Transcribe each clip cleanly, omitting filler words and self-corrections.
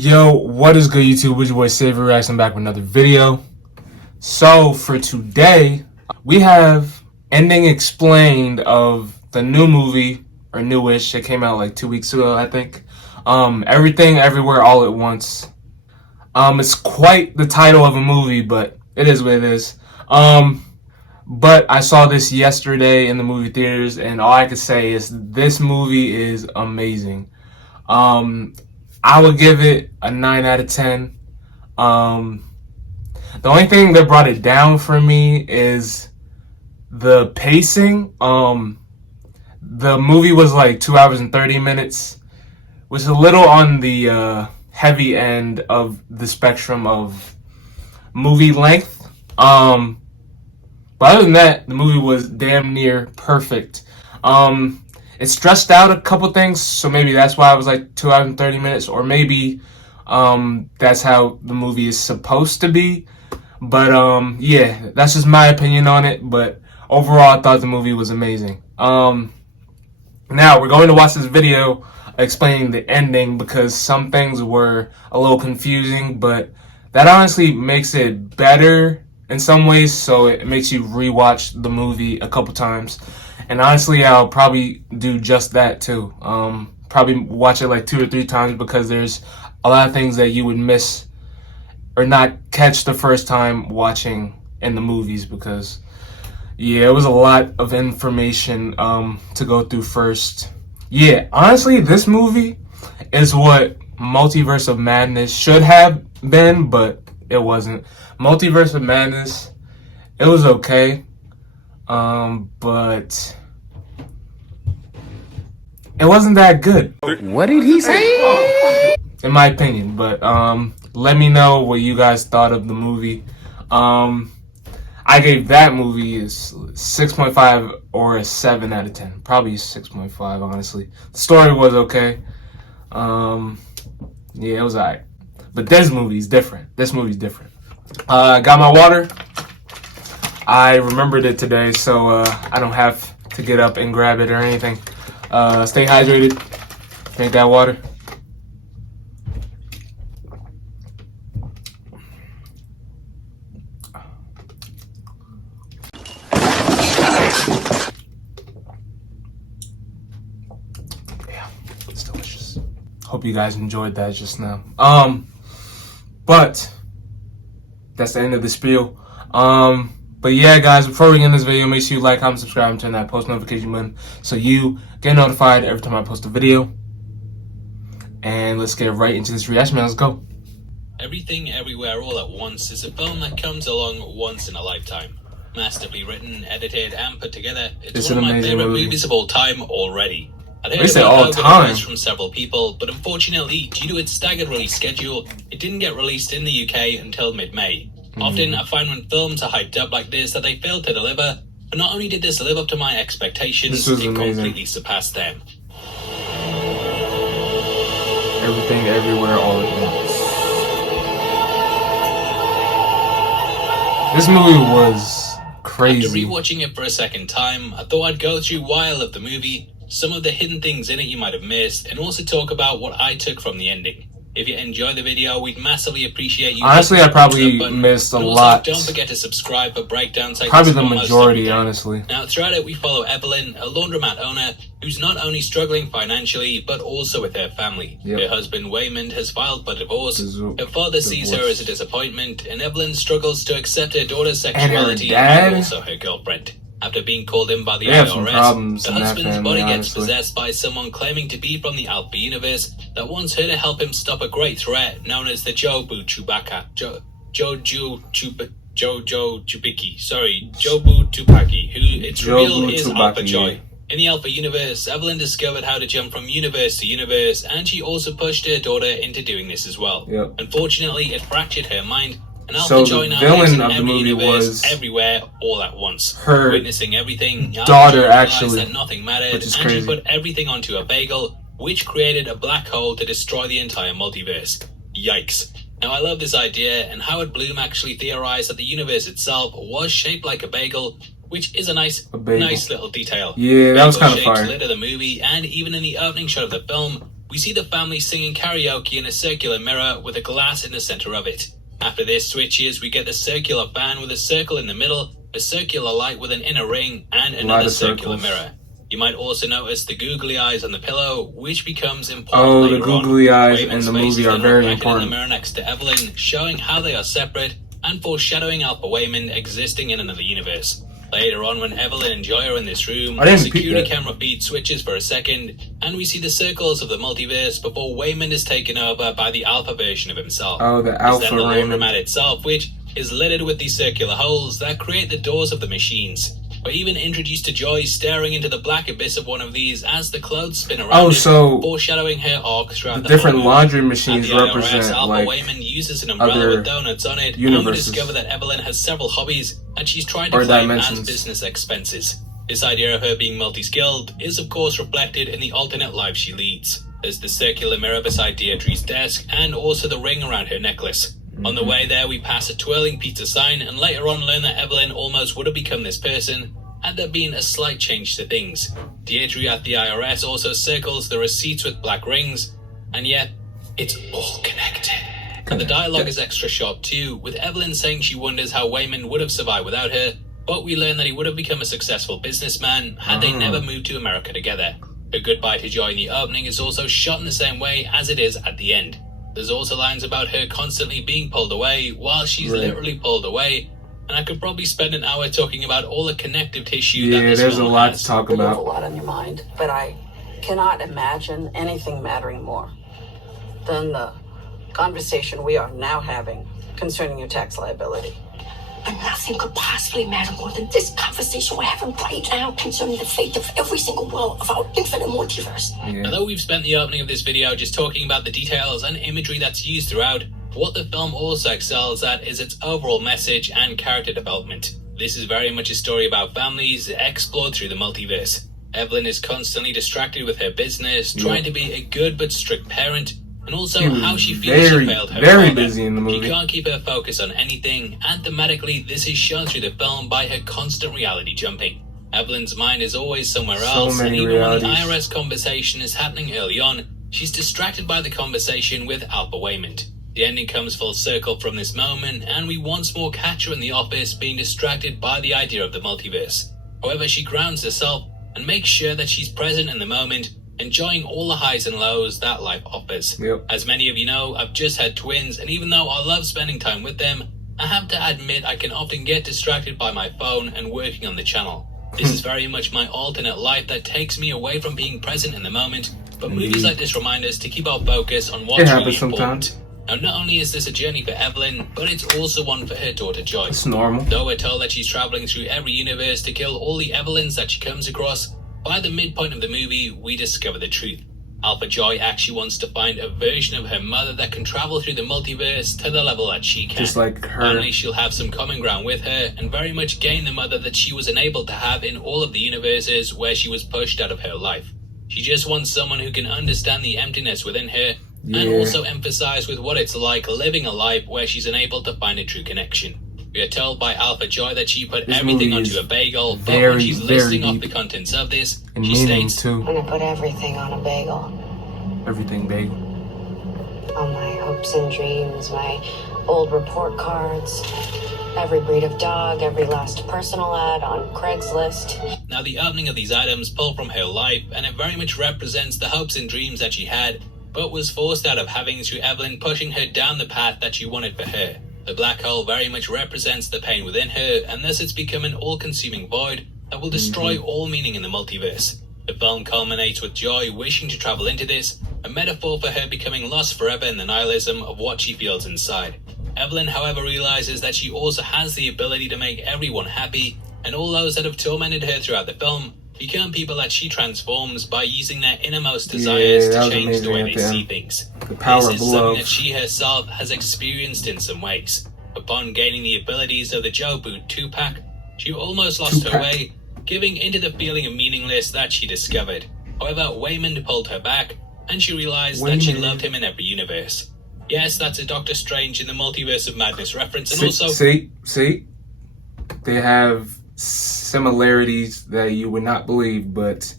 Yo, what is good, YouTube? It's your boy SavyReacts. I'm back with another video. So for today, we have ending explained of the new movie, or newish. It came out like 2 weeks ago, I think. Everything, Everywhere, All at Once. It's quite the title of a movie, but it is what it is. But I saw this yesterday in the movie theaters, and all I can say is this movie is amazing. I would give it a 9 out of 10. The only thing that brought it down for me is the pacing. The movie was like 2 hours and 30 minutes, which is a little on the heavy end of the spectrum of movie length. But other than that, the movie was damn near perfect. It stretched out a couple things, so maybe that's why it was like 2 hours and 30 minutes, or maybe that's how the movie is supposed to be. But yeah, that's just my opinion on it. But overall, I thought the movie was amazing. Now we're going to watch this video explaining the ending because some things were a little confusing, but that honestly makes it better in some ways, so it makes you rewatch the movie a couple times. And honestly, I'll probably do just that too. Probably watch it like 2 or 3 times because there's a lot of things that you would miss or not catch the first time watching in the movies, because yeah, it was a lot of information to go through first. Yeah, honestly, this movie is what Multiverse of Madness should have been, but it wasn't. Multiverse of Madness, it was okay, but it wasn't that good. What did he say? In my opinion, but let me know what you guys thought of the movie. I gave that movie a 6.5 or a 7 out of 10. Probably 6.5, honestly. The story was okay. Yeah, it was alright. But this movie's different. Got my water. I remembered it today, so I don't have to get up and grab it or anything. Stay hydrated. Drink that water. Yeah, it's delicious. Hope you guys enjoyed that just now. But that's the end of the spiel. But yeah, guys, before we get in this video, make sure you like, comment, subscribe, and turn that post notification button so you get notified every time I post a video. And let's get right into this reaction, man. Let's go. Everything, Everywhere, All at Once is a film that comes along once in a lifetime. Masterfully written, edited, and put together, it's one of my favorite movies of all time already. I'd heard about it from several people, but unfortunately, due to its staggered release schedule, it didn't get released in the UK until mid-May. Often, I find when films are hyped up like this that they fail to deliver, but not only did this live up to my expectations, it completely surpassed them. Everything, Everywhere, All at Once. This movie was crazy. After rewatching it for a second time, I thought I'd go through why I love the movie, some of the hidden things in it you might have missed, and also talk about what I took from the ending. If you enjoy the video, we'd massively appreciate you. Honestly, I probably missed a lot. Don't forget to subscribe for breakdowns like probably the majority, honestly. Now, throughout it, we follow Evelyn, a laundromat owner who's not only struggling financially, but also with her family. Her husband, Waymond, has filed for divorce. Her father sees her as a disappointment, and Evelyn struggles to accept her daughter's sexuality and also her girlfriend. After being called in by the IRS, the husband's body gets possessed by someone claiming to be from the Alpha universe that wants her to help him stop a great threat known as the Jobu Chewbacca. Jobu Tupaki, who it's revealed is Alpha Joy. In the Alpha universe, Evelyn discovered how to jump from universe to universe, and she also pushed her daughter into doing this as well. Unfortunately, it fractured her mind. And so the villain of the movie was Everywhere, All at Once. Her witnessing everything, daughter, actually, that nothing mattered, which is and crazy. she put everything onto a bagel, which created a black hole to destroy the entire multiverse. Yikes. Now, I love this idea, and Howard Bloom actually theorized that the universe itself was shaped like a bagel, which is a nice little detail. Yeah, that was kind of fire. Later the movie, and even in the opening shot of the film, we see the family singing karaoke in a circular mirror with a glass in the center of it. After this switches, we get the circular fan with a circle in the middle, a circular light with an inner ring, and another circular mirror. You might also notice the googly eyes on the pillow, which becomes important. Oh, later the googly on. eyes Raymond's in the face movie is are then very reflected important. in the mirror next to Evelyn, showing how they are separate and foreshadowing Alpha Waymond existing in another universe. Later on, when Evelyn and Joy are in this room, the security camera feed switches for a second, and we see the circles of the multiverse before Waymond is taken over by the Alpha version of himself. Oh, the Alpha Then the Raymond. laundromat itself, which is littered with these circular holes that create the doors of the machines. We're even introduced to Joy staring into the black abyss of one of these as the clothes spin around. Oh, so foreshadowing her arc throughout the different whole laundry movie. machines At the represent IRS, Alpha like Waymond uses an umbrella other with donuts on it, universes. and we discover that Evelyn has several hobbies that she's trying to Or claim dimensions. as business expenses. This idea of her being multi-skilled is of course reflected in the alternate life she leads. There's the circular mirror beside Deirdre's desk, and also the ring around her necklace. On the way there, we pass a twirling pizza sign, and later on learn that Evelyn almost would have become this person had there been a slight change to things. Deirdre at the IRS also circles the receipts with black rings, and yet, it's all connected. And the dialogue is extra sharp too, with Evelyn saying she wonders how Waymond would have survived without her, but we learn that he would have become a successful businessman had they never moved to America together. Her goodbye to Joy in the opening is also shot in the same way as it is at the end. There's also lines about her constantly being pulled away while she's literally pulled away, and I could probably spend an hour talking about all the connective tissue that this there's a film lot has. to talk You have a about. lot on your mind, but I cannot imagine anything mattering more than the conversation we are now having concerning your tax liability. But nothing could possibly matter more than this conversation we're having right now concerning the fate of every single world of our infinite multiverse. Although we've spent the opening of this video just talking about the details and imagery that's used throughout, what the film also excels at is its overall message and character development. This is very much a story about families explored through the multiverse. Evelyn is constantly distracted with her business, trying to be a good but strict parent, and also how she feels she failed her very father. busy in the movie. She can't keep her focus on anything, and thematically this is shown through the film by her constant reality jumping. Evelyn's mind is always somewhere else, and even when the IRS conversation is happening early on, she's distracted by the conversation with Alpha Waymond. The ending comes full circle from this moment, and we once more catch her in the office being distracted by the idea of the multiverse. However, she grounds herself and makes sure that she's present in the moment, enjoying all the highs and lows that life offers. As many of you know, I've just had twins, and even though I love spending time with them, I have to admit I can often get distracted by my phone and working on the channel. This is very much my alternate life that takes me away from being present in the moment, but movies like this remind us to keep our focus on what's really important. Now, not only is this a journey for Evelyn, but it's also one for her daughter Joy. It's normal. Though we're told that she's traveling through every universe to kill all the Evelyns that she comes across, by the midpoint of the movie, we discover the truth. Alpha Joy actually wants to find a version of her mother that can travel through the multiverse to the level that she can. Just like her. Finally, she'll have some common ground with her and very much gain the mother that she was unable to have in all of the universes where she was pushed out of her life. She just wants someone who can understand the emptiness within her and also emphasize with what it's like living a life where she's unable to find a true connection. We are told by Alpha Joy that she put everything onto a bagel, but when she's listing off the contents of this, she states, I'm gonna put everything on a bagel. Everything bagel. All my hopes and dreams, my old report cards, every breed of dog, every last personal ad on Craigslist. Now, the opening of these items pull from her life, and it very much represents the hopes and dreams that she had, but was forced out of having through Evelyn pushing her down the path that she wanted for her. The black hole very much represents the pain within her, and thus it's become an all-consuming void that will destroy all meaning in the multiverse. The film culminates with Joy wishing to travel into this, a metaphor for her becoming lost forever in the nihilism of what she feels inside. Evelyn, however, realizes that she also has the ability to make everyone happy, and all those that have tormented her throughout the film become people that she transforms by using their innermost desires to change the way they see things. The power this of is something love. that she herself has experienced in some ways. Upon gaining the abilities of the Joe Boot 2-pack, she almost lost her way, giving into the feeling of meaningless that she discovered. However, Waymond pulled her back, and she realized that she loved him in every universe. Yes, that's a Doctor Strange in the Multiverse of Madness reference, and also... See? They have similarities that you would not believe, but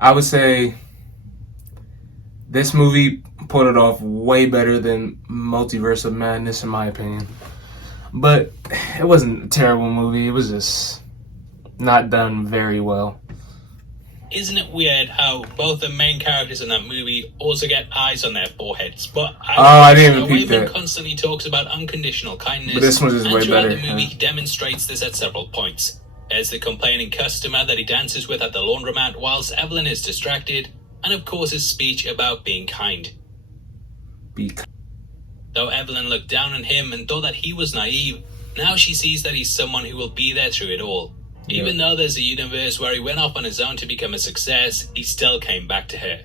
I would say this movie pulled it off way better than Multiverse of Madness, in my opinion. But it wasn't a terrible movie. It was just not done very well. Isn't it weird how both the main characters in that movie also get eyes on their foreheads? But I didn't even peep Wayman that. constantly talks about unconditional kindness. But this one is and way throughout better. the movie, he demonstrates this at several points. There's the complaining customer that he dances with at the laundromat whilst Evelyn is distracted, and of course his speech about being kind. Though Evelyn looked down on him and thought that he was naive, now she sees that he's someone who will be there through it all. Even though there's a universe where he went off on his own to become a success, he still came back to her.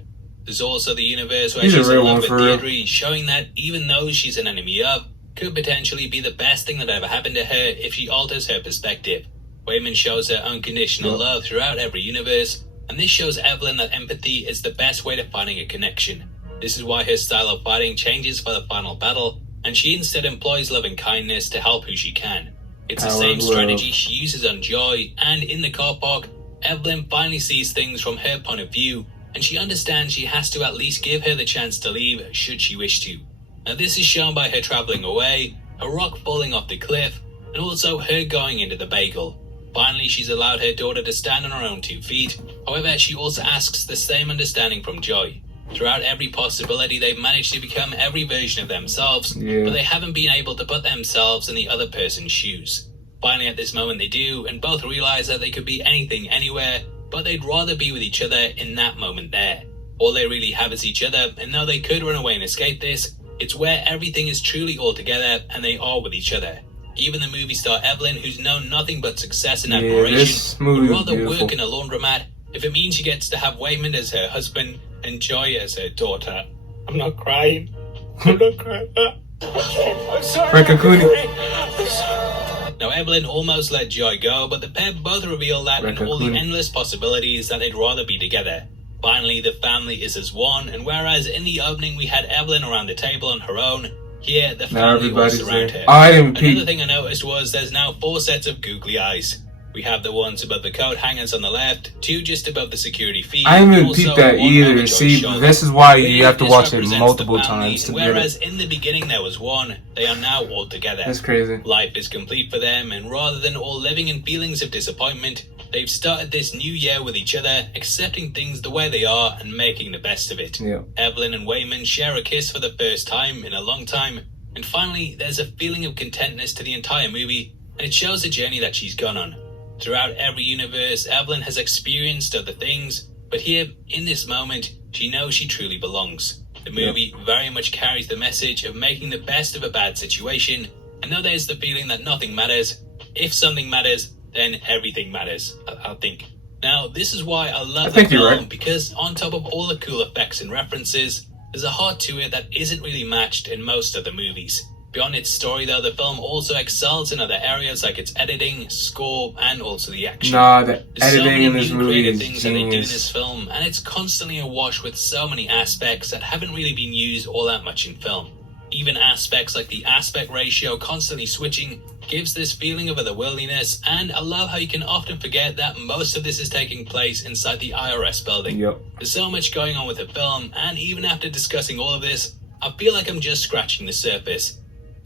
There's also the universe where she's in love with Deirdre, showing that even though she's an enemy of, could potentially be the best thing that ever happened to her if she alters her perspective. Wayman shows her unconditional love throughout every universe, and this shows Evelyn that empathy is the best way to finding a connection. This is why her style of fighting changes for the final battle, and she instead employs love and kindness to help who she can. It's the same strategy she uses on Joy, and in the car park, Evelyn finally sees things from her point of view, and she understands she has to at least give her the chance to leave should she wish to. Now this is shown by her travelling away, a rock falling off the cliff, and also her going into the bagel. Finally, she's allowed her daughter to stand on her own 2 feet. However, she also asks the same understanding from Joy. Throughout every possibility, they've managed to become every version of themselves, but they haven't been able to put themselves in the other person's shoes. Finally, at this moment they do, and both realize that they could be anything, anywhere, but they'd rather be with each other in that moment there. All they really have is each other, and though they could run away and escape this, it's where everything is truly all together, and they are with each other. Even the movie star Evelyn, who's known nothing but success and admiration, would rather work in a laundromat if it means she gets to have Wayman as her husband and Joy as her daughter. I'm not crying. I'm not crying. I'm sorry. Now Evelyn almost let Joy go, but the pair both reveal that in all the endless possibilities that they'd rather be together. Finally, the family is as one, and whereas in the opening we had Evelyn around the table on her own, here the family all surround her. Another thing I noticed was there's now 4 sets of googly eyes. We have the ones above the coat hangers on the left, 2 just above the security feed. I didn't even peep that either. See, this is why you have to watch it multiple times to get it. Whereas in the beginning there was 1, they are now all together. That's crazy. Life is complete for them, and rather than all living in feelings of disappointment, they've started this new year with each other, accepting things the way they are and making the best of it. Evelyn and Wayman share a kiss for the first time in a long time, and finally there's a feeling of contentness to the entire movie, and it shows the journey that she's gone on. Throughout every universe, Evelyn has experienced other things, but here, in this moment, she knows she truly belongs. The movie very much carries the message of making the best of a bad situation, and though there's the feeling that nothing matters, if something matters, then everything matters, I think. Now, this is why I love the film, because on top of all the cool effects and references, there's a heart to it that isn't really matched in most other movies. Beyond its story, though, the film also excels in other areas like its editing, score, and also the action. The editing so many in this movie is things that they do in this film, and it's constantly awash with so many aspects that haven't really been used all that much in film. Even aspects like the aspect ratio constantly switching gives this feeling of otherworldliness, and I love how you can often forget that most of this is taking place inside the IRS building. There's so much going on with the film, and even after discussing all of this, I feel like I'm just scratching the surface.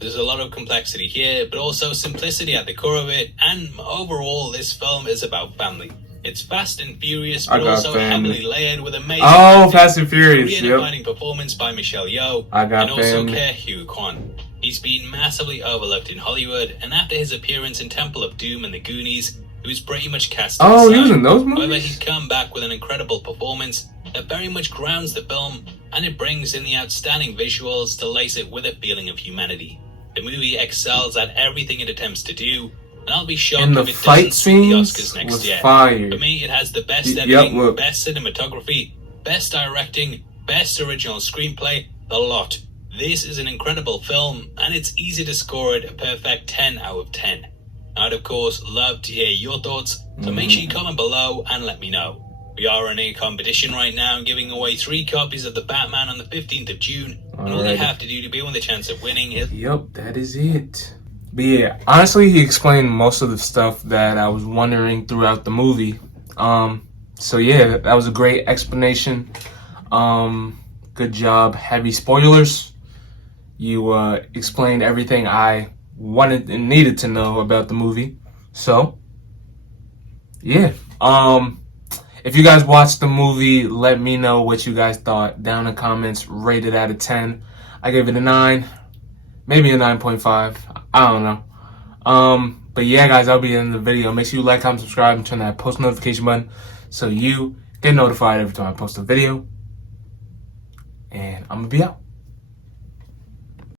There's a lot of complexity here, but also simplicity at the core of it, and overall, this film is about family. It's fast and furious, but also heavily layered with amazing Fast and Furious, defining performance by Michelle Yeoh, and also Ke Huy Quan. He's been massively overlooked in Hollywood, and after his appearance in Temple of Doom and The Goonies, he was pretty much cast aside. He was in those movies? However, he's come back with an incredible performance that very much grounds the film, and it brings in the outstanding visuals to lace it with a feeling of humanity. The movie excels at everything it attempts to do, and I'll be shocked if it doesn't win the Oscars next year. For me, it has the best editing, best cinematography, best directing, best original screenplay, the lot. This is an incredible film, and it's easy to score it a perfect 10 out of 10. I'd of course love to hear your thoughts, so make sure you comment below and let me know. We are in a competition right now, giving away 3 copies of The Batman on the 15th of June, and all you have to do to be with the chance of winning is... that is it. But yeah, honestly, he explained most of the stuff that I was wondering throughout the movie. So yeah, that was a great explanation. Good job. Heavy spoilers. You explained everything I wanted and needed to know about the movie. So, yeah. If you guys watched the movie, let me know what you guys thought down in the comments. Rate it out of 10. I gave it a 9, maybe a 9.5. I don't know. But yeah, guys, I'll be in the video. Make sure you like, comment, subscribe, and turn that post notification button so you get notified every time I post a video. And I'm gonna be out.